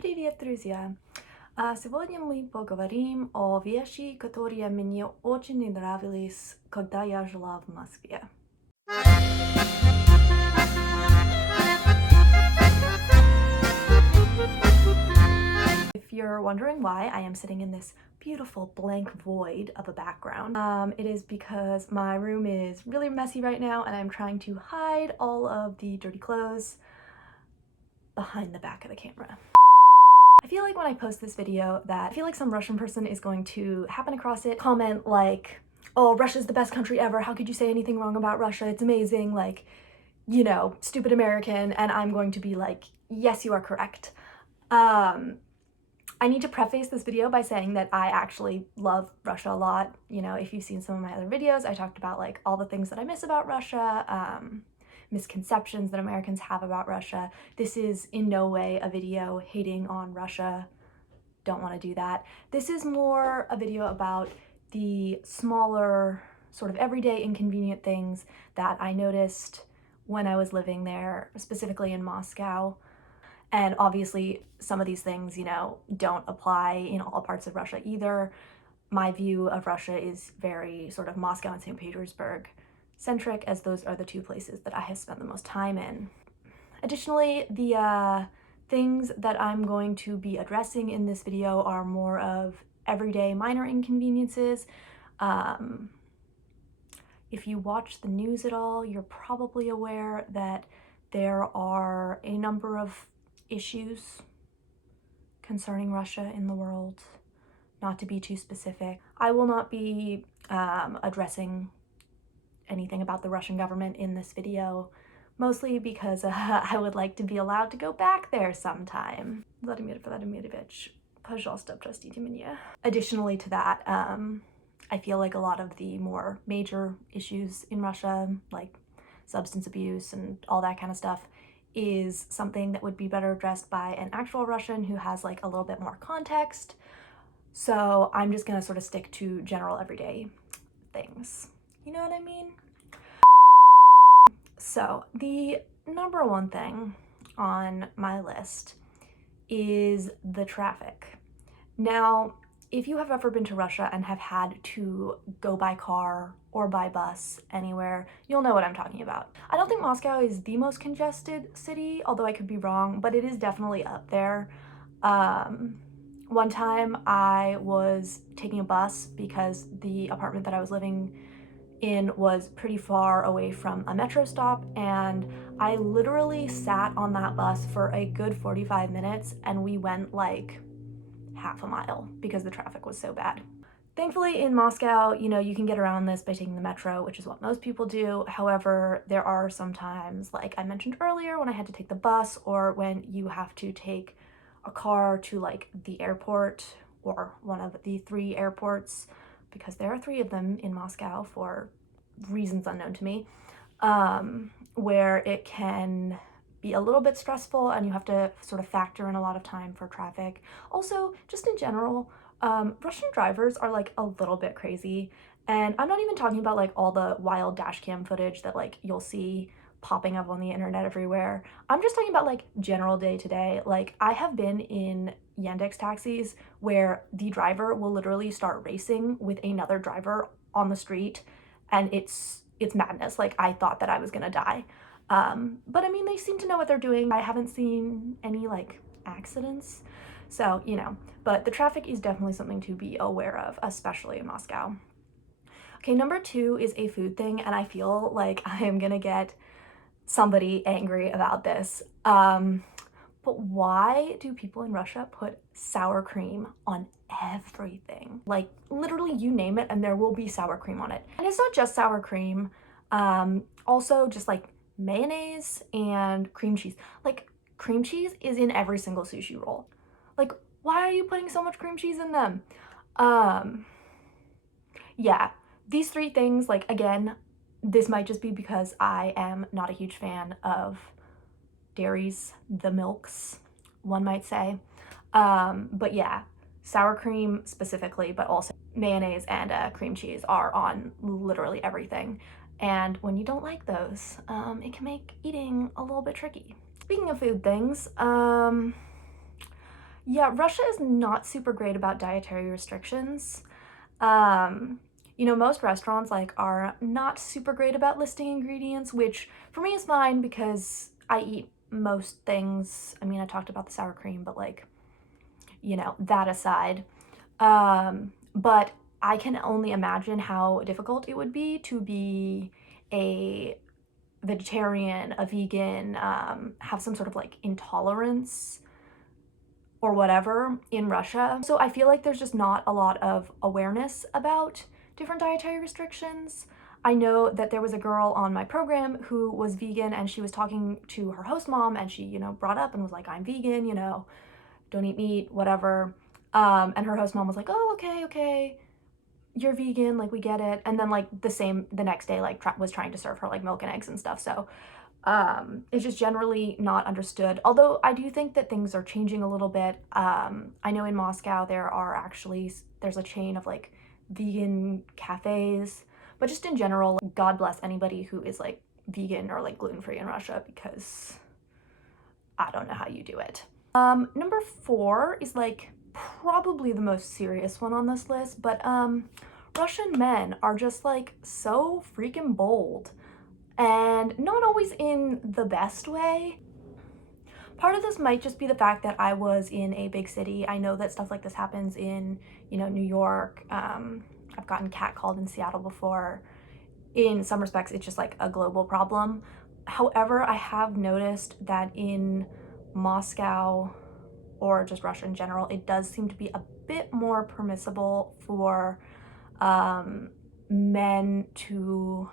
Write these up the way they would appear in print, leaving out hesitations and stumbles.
Привет, друзья! Сегодня мы поговорим о вещи, которые мне очень не нравились, когда я жила в Москве. If you're wondering why I am sitting in this beautiful blank void of a background, it is because my room is really messy right now and I'm trying to hide all of the dirty clothes behind the back of the camera. I feel like when I post this video that I feel like some Russian person is going to happen across it, comment like, oh, Russia's the best country ever, how could you say anything wrong about Russia, it's amazing, like, you know, stupid American, and I'm going to be like, yes, you are correct. I need to preface this video by saying that I actually love Russia a lot. You know, if you've seen some of my other videos, I talked about like all the things that I miss about Russia, misconceptions that Americans have about Russia. This is in no way a video hating on Russia. Don't want to do that. This is more a video about the smaller, sort of everyday inconvenient things that I noticed when I was living there, specifically in Moscow. And obviously some of these things, you know, don't apply in all parts of Russia either. My view of Russia is very sort of Moscow and St. Petersburg centric, as those are the two places that I have spent the most time in. Additionally, the things that I'm going to be addressing in this video are more of everyday minor inconveniences. If you watch the news at all, you're probably aware that there are a number of issues concerning Russia in the world. Not to be too specific, I will not be addressing anything about the Russian government in this video, mostly because I would like to be allowed to go back there sometime. Vladimir Vladimirovich, пожалуйста, простите меня. Additionally to that, I feel like a lot of the more major issues in Russia, like substance abuse and all that kind of stuff, is something that would be better addressed by an actual Russian who has like a little bit more context. So I'm just gonna sort of stick to general everyday things. You know what I mean? So the number one thing on my list is the traffic. Now, if you have ever been to Russia and have had to go by car or by bus anywhere, you'll know what I'm talking about. I don't think Moscow is the most congested city, although I could be wrong, but it is definitely up there. One time I was taking a bus because the apartment that I was living in was pretty far away from a metro stop, and I literally sat on that bus for a good 45 minutes and we went like half a mile because the traffic was so bad. Thankfully in Moscow, you know, you can get around this by taking the metro, which is what most people do. However, there are some times, like I mentioned earlier, when I had to take the bus or when you have to take a car to like the airport or one of the 3 airports, because there are 3 of them in Moscow for reasons unknown to me, where it can be a little bit stressful and you have to sort of factor in a lot of time for traffic. Also, just in general, Russian drivers are like a little bit crazy, and I'm not even talking about like all the wild dash cam footage that like you'll see popping up on the internet everywhere. I'm just talking about like general day to day. Like I have been in Yandex taxis where the driver will literally start racing with another driver on the street, and it's madness. Like I thought that I was gonna die. But I mean, they seem to know what they're doing. I haven't seen any like accidents, so you know, but the traffic is definitely something to be aware of, especially in Moscow. Okay, number 2 is a food thing, and I feel like I am gonna get somebody angry about this. But why do people in Russia put sour cream on everything? Like literally you name it and there will be sour cream on it. And it's not just sour cream, also just like mayonnaise and cream cheese. Like cream cheese is in every single sushi roll. Like why are you putting so much cream cheese in them? Yeah, these 3 things, like again, this might just be because I am not a huge fan of dairies, the milks, one might say. But yeah, sour cream specifically, but also mayonnaise and cream cheese are on literally everything. And when you don't like those, it can make eating a little bit tricky. Speaking of food things, Yeah, Russia is not super great about dietary restrictions. Um, most restaurants like are not super great about listing ingredients, which for me is fine because I eat most things. I mean, I talked about the sour cream, but like, that aside. But I can only imagine how difficult it would be to be a vegetarian, a vegan, have some sort of like intolerance or whatever in Russia. So I feel like there's just not a lot of awareness about different dietary restrictions. I know that there was a girl on my program who was vegan and she was talking to her host mom and she, brought up and was like, I'm vegan, don't eat meat, whatever. And her host mom was like, oh, okay, you're vegan, like we get it. And then like the next day, like was trying to serve her like milk and eggs and stuff. So it's just generally not understood. Although I do think that things are changing a little bit. I know in Moscow there's a chain of like vegan cafes, but just in general, God bless anybody who is like vegan or like gluten-free in Russia because I don't know how you do it. Number 4 is like probably the most serious one on this list, but Russian men are just like so freaking bold and not always in the best way. Part of this might just be the fact that I was in a big city. I know that stuff like this happens in, New York. I've gotten catcalled in Seattle before. In some respects, it's just like a global problem. However, I have noticed that in Moscow or just Russia in general, it does seem to be a bit more permissible for men to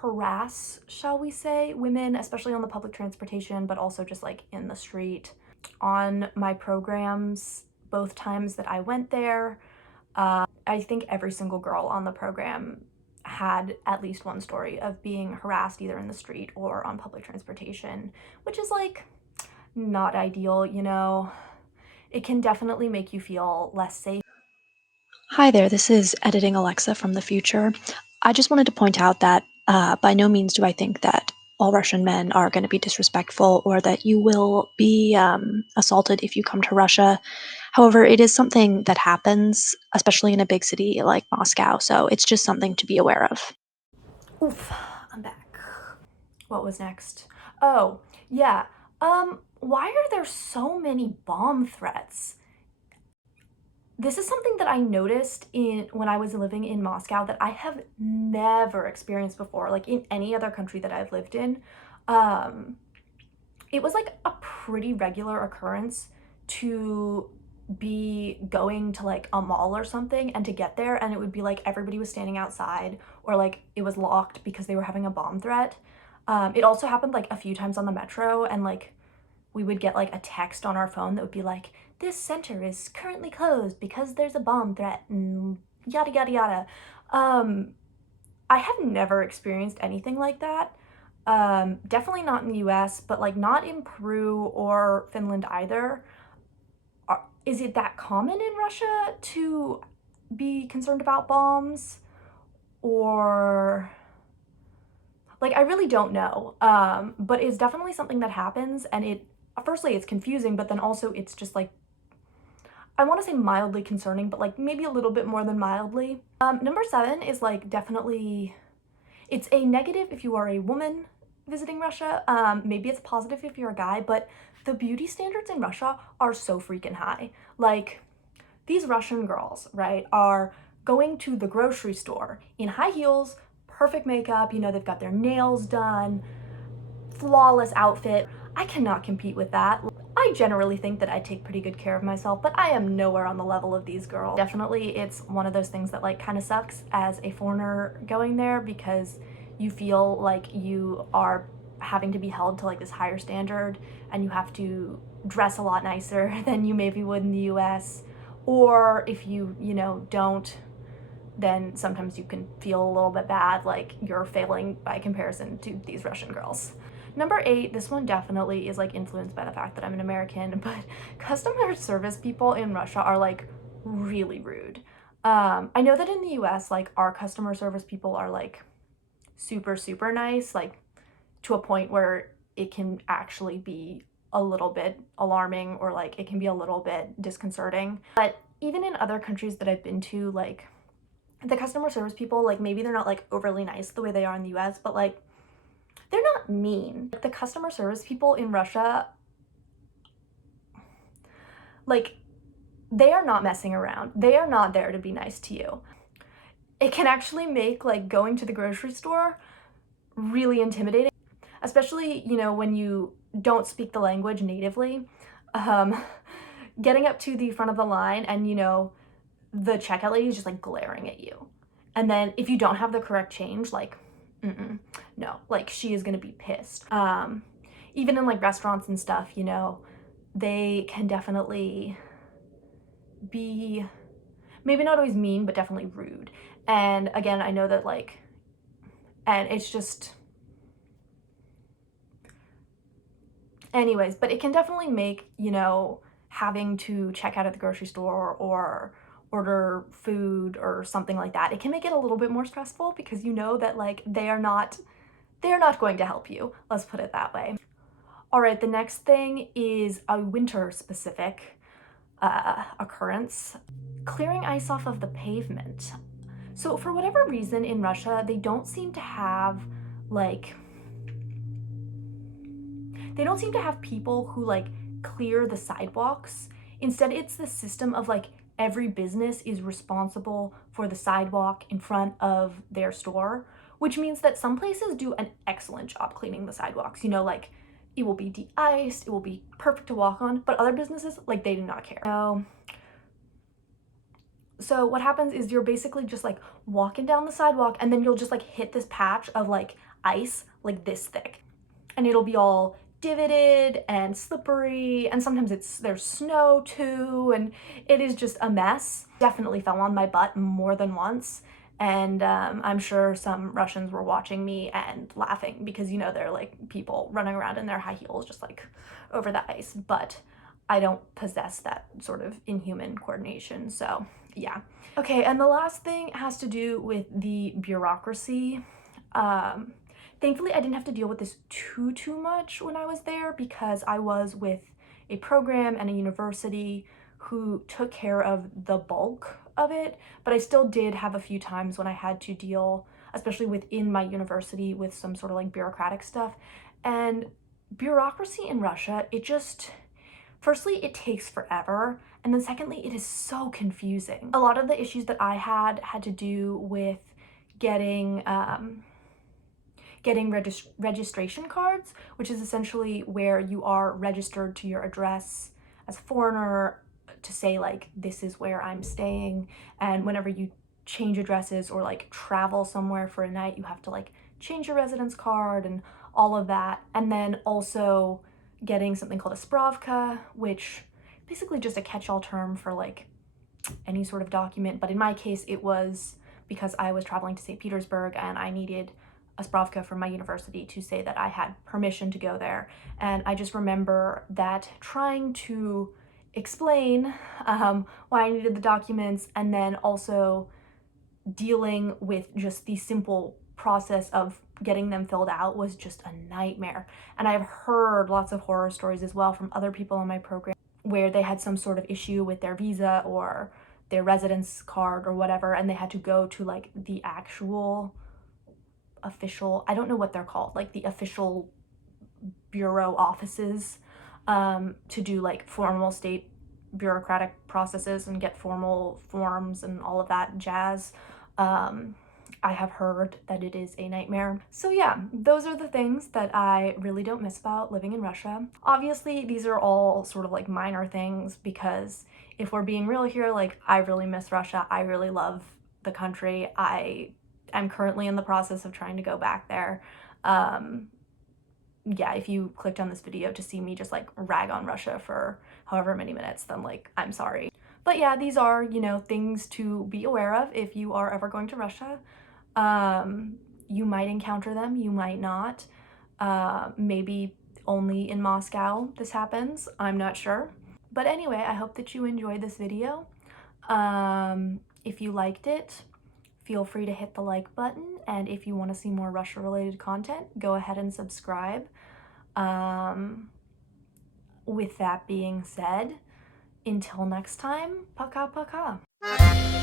harass, shall we say, women, especially on the public transportation, but also just like in the street. On my programs, both times that I went there, I think every single girl on the program had at least one story of being harassed either in the street or on public transportation, which is like not ideal, It can definitely make you feel less safe. Hi there, this is Editing Alexa from the future. I just wanted to point out that by no means do I think that all Russian men are going to be disrespectful or that you will be assaulted if you come to Russia. However, it is something that happens, especially in a big city like Moscow, so it's just something to be aware of. Oof, I'm back. What was next? Oh, yeah. Why are there so many bomb threats? This is something that I noticed in when I was living in Moscow that I have never experienced before, like in any other country that I've lived in. Um, it was like a pretty regular occurrence to be going to like a mall or something and to get there and it would be like everybody was standing outside or like it was locked because they were having a bomb threat. It also happened like a few times on the metro and like we would get like a text on our phone that would be like, this center is currently closed because there's a bomb threat and yada yada yada. Um, I have never experienced anything like that. Definitely not in the US, but like not in Peru or Finland either. Is it that common in Russia to be concerned about bombs? Or like, I really don't know. But it's definitely something that happens and firstly, it's confusing, but then also it's just like, I want to say mildly concerning, but like maybe a little bit more than mildly. Number 7 is like definitely, it's a negative if you are a woman visiting Russia. Maybe it's positive if you're a guy, but the beauty standards in Russia are so freaking high. Like, these Russian girls, right, are going to the grocery store in high heels, perfect makeup, they've got their nails done, flawless outfit. I cannot compete with that. I generally think that I take pretty good care of myself, but I am nowhere on the level of these girls. Definitely, it's one of those things that like kind of sucks as a foreigner going there because you feel like you are having to be held to like this higher standard and you have to dress a lot nicer than you maybe would in the US. Or if you, don't, then sometimes you can feel a little bit bad, like you're failing by comparison to these Russian girls. Number 8, this one definitely is like influenced by the fact that I'm an American, but customer service people in Russia are like really rude. I know that in the US, like our customer service people are like super, super nice, like to a point where it can actually be a little bit alarming, or like it can be a little bit disconcerting. But even in other countries that I've been to, like the customer service people, like maybe they're not like overly nice the way they are in the US, but like they're not mean. Like, the customer service people in Russia, like, they are not messing around. They are not there to be nice to you. It can actually make like going to the grocery store really intimidating, especially, you know, when you don't speak the language natively. Um, Getting up to the front of the line and, you know, the checkout lady is just like glaring at you. And then if you don't have the correct change, like, no, like she is gonna be pissed. Even in like restaurants and stuff, you know, they can definitely be maybe not always mean, but definitely rude. And again, I know that like, and it's just, anyways, but it can definitely make, you know, having to check out at the grocery store or order food or something like that, it can make it a little bit more stressful because you know that like they're not going to help you. Let's put it that way. All right, the next thing is a winter specific occurrence. Clearing ice off of the pavement. So for whatever reason in Russia, they don't seem to have like, they don't seem to have people who like clear the sidewalks. Instead, it's the system of like every business is responsible for the sidewalk in front of their store, which means that some places do an excellent job cleaning the sidewalks. You know, like it will be de-iced, it will be perfect to walk on, but other businesses, like they do not care. So what happens is you're basically just like walking down the sidewalk and then you'll just like hit this patch of like ice like this thick, and it'll be all divoted and slippery, and sometimes there's snow too, and it is just a mess. Definitely fell on my butt more than once, and I'm sure some Russians were watching me and laughing because, you know, they're like people running around in their high heels just like over the ice, but I don't possess that sort of inhuman coordination, so yeah. Okay, and the last thing has to do with the bureaucracy. Thankfully, I didn't have to deal with this too much when I was there because I was with a program and a university who took care of the bulk of it, but I still did have a few times when I had to deal, especially within my university, with some sort of like bureaucratic stuff. And bureaucracy in Russia, it just, firstly, it takes forever, and then secondly, it is so confusing. A lot of the issues that I had to do with getting registration cards, which is essentially where you are registered to your address as a foreigner to say like, this is where I'm staying, and whenever you change addresses or like travel somewhere for a night, you have to like change your residence card and all of that. And then also getting something called a spravka, which basically just a catch-all term for like any sort of document, but in my case it was because I was traveling to St. Petersburg and I needed a spravka from my university to say that I had permission to go there. And I just remember that trying to explain why I needed the documents, and then also dealing with just the simple process of getting them filled out was just a nightmare. And I've heard lots of horror stories as well from other people in my program where they had some sort of issue with their visa or their residence card or whatever, and they had to go to like the actual official, I don't know what they're called, like the official bureau offices to do like formal state bureaucratic processes and get formal forms and all of that jazz. I have heard that it is a nightmare. So yeah, those are the things that I really don't miss about living in Russia. Obviously, these are all sort of like minor things because if we're being real here, like I really miss Russia. I really love the country. I'm currently in the process of trying to go back there. Yeah, if you clicked on this video to see me just like rag on Russia for however many minutes, then like, I'm sorry. But yeah, these are, you know, things to be aware of if you are ever going to Russia. You might encounter them, you might not. Maybe only in Moscow this happens, I'm not sure. But anyway, I hope that you enjoyed this video. If you liked it, feel free to hit the like button, and if you want to see more Russia related content, go ahead and subscribe. with that being said, until next time, paka paka.